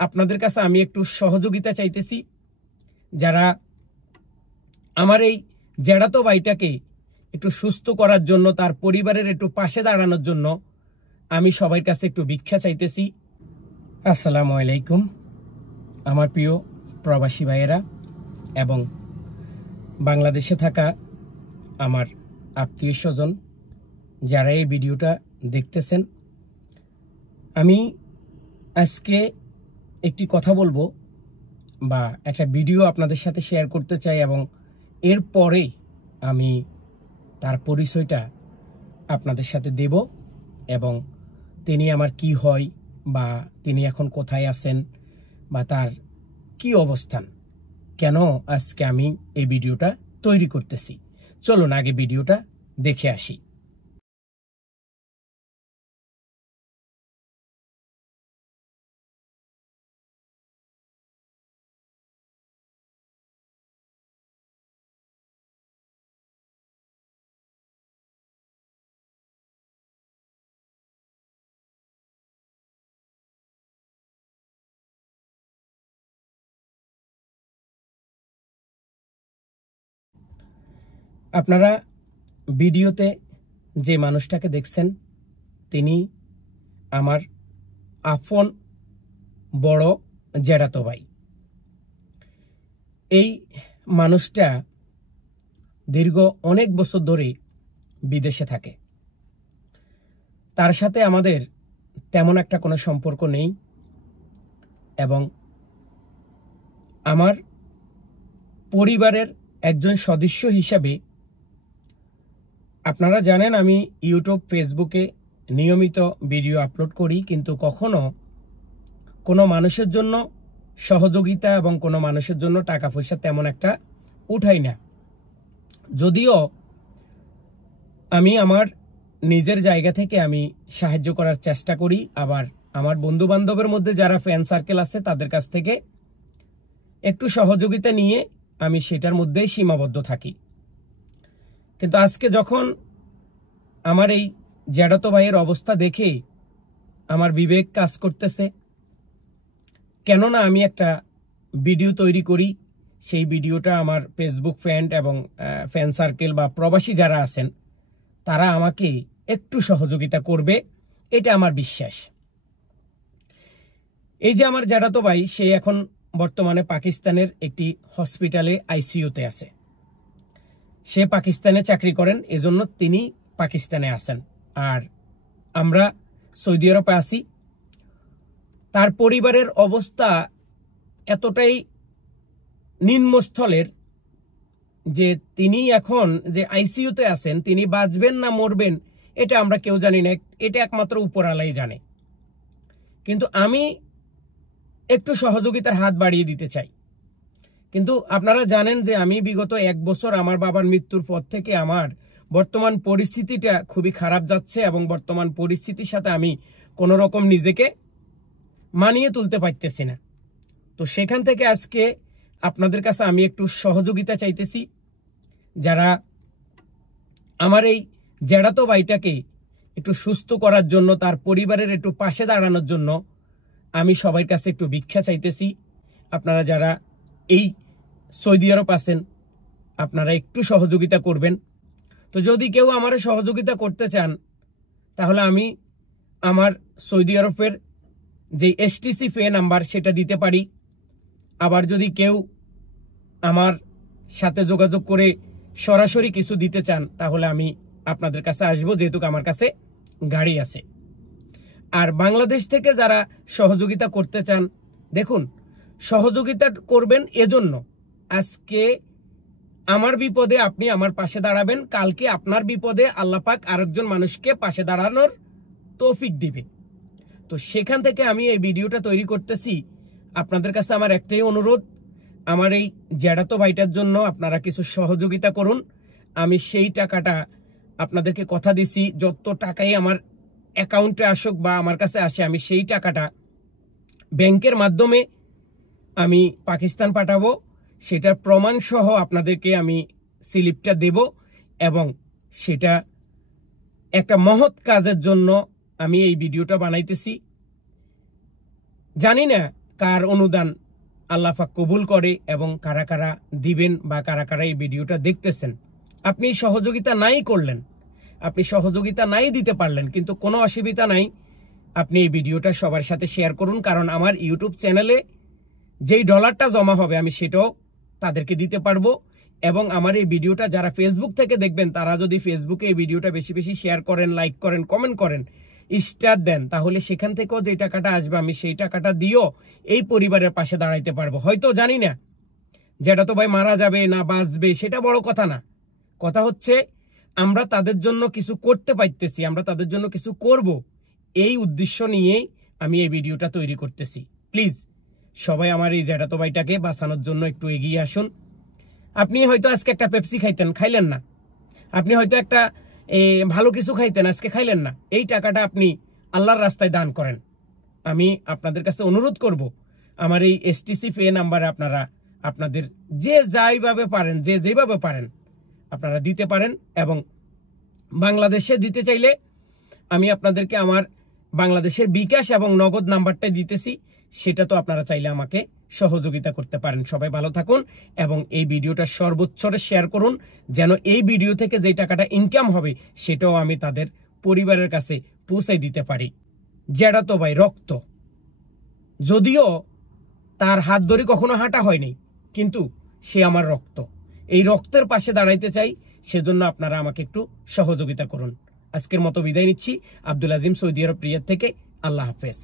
আপনাদের কাছে আমি একটু সহযোগিতা চাইতেছি। যারা আমার এই জ্যাঠাতো ভাইটাকে একটু সুস্থ করার জন্য, তার পরিবারের একটু পাশে দাঁড়ানোর জন্য আমি সবার কাছে একটু ভিক্ষা চাইতেছি। আসসালামু আলাইকুম আমার প্রিয় প্রবাসী ভাইয়েরা এবং বাংলাদেশে থাকা আমার আত্মীয় স্বজন যারা এই ভিডিওটা দেখতেছেন, আমি আজকে একটি কথা বলবো বা একটা ভিডিও আপনাদের সাথে শেয়ার করতে চাই এবং এরপরে আমি তার পরিচয়টা আপনাদের সাথে দেব এবং তিনি আমার কি হয় বা তিনি এখন কোথায় আছেন বা তার কি অবস্থান, কেন আজকে আমি এই ভিডিওটা তৈরি করতেছি। চলুন আগে ভিডিওটা দেখে আসি। আপনারা ভিডিওতে যে মানুষটাকে দেখছেন তিনি আমার আপন বড় জ্যাঠাতো ভাই। এই মানুষটা দীর্ঘ অনেক বছর ধরে বিদেশে থাকে। তার সাথে আমাদের তেমন একটা কোনো সম্পর্ক নেই এবং আমার পরিবারের একজন সদস্য হিসাবে আপনারা জানেন আমি ইউটিউব, ফেসবুকে নিয়মিত ভিডিও আপলোড করি, কিন্তু কখনো কোনো মানুষের জন্য সহযোগিতা এবং কোনো মানুষের জন্য টাকা পয়সা তেমন একটা উঠাই না। যদিও আমি আমার নিজের জায়গা থেকে আমি সাহায্য করার চেষ্টা করি, আবার আমার বন্ধু বান্ধবের মধ্যে যারা ফ্যান সার্কেল আছে তাদের কাছ থেকে একটু সহযোগিতা নিয়ে আমি সেটার মধ্যেই সীমাবদ্ধ থাকি। কিন্তু আজকে যখন আমার এই জ্যাঠাতো ভাইয়ের অবস্থা দেখে আমার বিবেক কাজ করতেছে, কেননা আমি একটা ভিডিও তৈরি করি, সেই ভিডিওটা আমার ফেসবুক ফ্রেন্ড এবং ফ্যান সার্কেল বা প্রবাসী যারা আছেন তারা আমাকে একটু সহযোগিতা করবে, এটা আমার বিশ্বাস। এই যে আমার জ্যাঠাতো ভাই, সে এখন বর্তমানে পাকিস্তানের একটি হসপিটালে আইসিইউতে আছে। সে পাকিস্তানে চাকরি করেন, এজন্য তিনি পাকিস্তানে আছেন আর আমরা সৌদি আরবে আছি। তার পরিবারের অবস্থা এতটাই নিম্নস্থলের যে তিনি এখন যে আইসিইউতে আছেন, তিনি বাঁচবেন না মরবেন এটা আমরা কেউ জানি না, এটা একমাত্র উপরওয়ালাই জানে। কিন্তু আমি একটু সহযোগিতার হাত বাড়িয়ে দিতে চাই। কিন্তু আপনারা জানেন যে আমি বিগত 1 বছর আমার বাবার মৃত্যুর পর থেকে আমার বর্তমান পরিস্থিতিটা খুবই খারাপ যাচ্ছে এবং বর্তমান পরিস্থিতির সাথে আমি কোনো রকম নিজেকে মানিয়ে তুলতে পারতেছি না। তো সেখান থেকে আজকে আপনাদের কাছে আমি একটু সহযোগিতা চাইতেছি। যারা আমার এই জ্যাঠাতো ভাইটাকে একটু সুস্থ করার জন্য, তার পরিবারের একটু পাশে দাঁড়ানোর জন্য আমি সবার কাছে একটু ভিক্ষা চাইতেছি। আপনারা যারা এই সৌদি আরব আছেন আপনারা একটু সহযোগিতা করবেন। তো যদি কেউ আমার সহযোগিতা করতে চান তাহলে আমি আমার সৌদি আরবের যে এসটিসি পে নাম্বার সেটা দিতে পারি। আবার যদি কেউ আমার সাথে যোগাযোগ করে সরাসরি কিছু দিতে চান তাহলে আমি আপনাদের কাছে আসবো, যেহেতু আমার কাছে গাড়ি আছে। আর বাংলাদেশ থেকে যারা সহযোগিতা করতে চান, দেখুন সহযোগিতা করবেন এজন্য আজকে আমার বিপদে আপনি আমার পাশে দাঁড়াবেন, কালকে আপনার বিপদে আল্লাহ পাক আরেকজন মানুষকে পাশে দাঁড়ানোর তৌফিক দিবে। তো সেখান থেকে আমি এই ভিডিওটা তৈরি করতেছি। আপনাদের কাছে আমার একটাই অনুরোধ, আমার এই জ্যাঠাতো ভাইটার জন্য আপনারা কিছু সহযোগিতা করুন। আমি সেই টাকাটা আপনাদেরকে কথা দিছি, যত টাকাই আমার অ্যাকাউন্টে আসুক বা আমার কাছে আসে আমি সেই টাকাটা ব্যাংকের মাধ্যমে আমি পাকিস্তান পাঠাবো। সেটার প্রমাণ সহ আপনাদেরকে আমি স্লিপটা দেব এবং সেটা একটা মহৎ কাজের জন্য আমি এই ভিডিওটা বানাইতেছি। জানি না কার অনুদান আল্লাহ পাক কবুল করে এবং কারা কারা দিবেন বা কারা কারা এই ভিডিওটা দেখতেছেন। আপনি সহযোগিতা নাই করলেন, আপনি সহযোগিতা নাই দিতে পারলেন, কিন্তু কোনো অসুবিধা নাই, আপনি এই ভিডিওটা সবার সাথে শেয়ার করুন। কারণ আমার ইউটিউব চ্যানেলে যেই ডলারটা জমা হবে আমি সেটাও তাদেরকে দিতে পারবো। এবং আমার এই ভিডিওটা যারা ফেসবুক থেকে দেখবেন তারা যদি ফেসবুকে এই ভিডিওটা বেশি বেশি শেয়ার করেন, লাইক করেন, কমেন্ট করেন, স্টার দেন, তাহলে সেখান থেকেও যে টাকাটা আসবে আমি সেই টাকাটা দিয়েও এই পরিবারের পাশে দাঁড়াইতে পারবো। হয়তো জানি না যেটা তো ভাই মারা যাবে না বাঁচবে সেটা বড় কথা না, কথা হচ্ছে আমরা তাদের জন্য কিছু করতে পারতেছি, আমরা তাদের জন্য কিছু করব, এই উদ্দেশ্য নিয়েই আমি এই ভিডিওটা তৈরি করতেছি। প্লিজ সবাই আমার এই জ্যাঠাতো ভাইটাকে বাঁচানোর জন্য একটু এগিয়ে আসুন। আপনি হয়তো আজকে একটা পেপসি খাইতেন, খাইলেন না। আপনি হয়তো একটা ভালো কিছু খাইতেন, আজকে খাইলেন না। এই টাকাটা আপনি আল্লাহর রাস্তায় দান করেন। আমি আপনাদের কাছে অনুরোধ করব, আমার এই STC পে নাম্বারে আপনারা আপনাদের যে যাইভাবে পারেন, যে যেভাবে পারেন আপনারা দিতে পারেন। এবং বাংলাদেশে দিতে চাইলে আমি আপনাদেরকে আমার বাংলাদেশের বিকাশ এবং নগদ নাম্বারটাই দিতেছি, সেটা তো আপনারা চাইলে আমাকে সহযোগিতা করতে পারেন। সবাই ভালো থাকুন এবং এই ভিডিওটা সর্বোচ্চরে শেয়ার করুন, যেন এই ভিডিও থেকে যে টাকাটা ইনকাম হবে সেটাও আমি তাদের পরিবারের কাছে পৌঁছে দিতে পারি। জ্যাঠাতো ভাই রক্ত, যদিও তার হাত ধরে কখনো হাঁটা হয়নি, কিন্তু সে আমার রক্ত। এই রক্তের পাশে দাঁড়াইতে চাই, সেজন্য আপনারা আমাকে একটু সহযোগিতা করুন। আজকের মতো বিদায় নিচ্ছি। আব্দুল আজিম, সৌদি আরব রিয়াদ থেকে। আল্লাহ হাফেজ।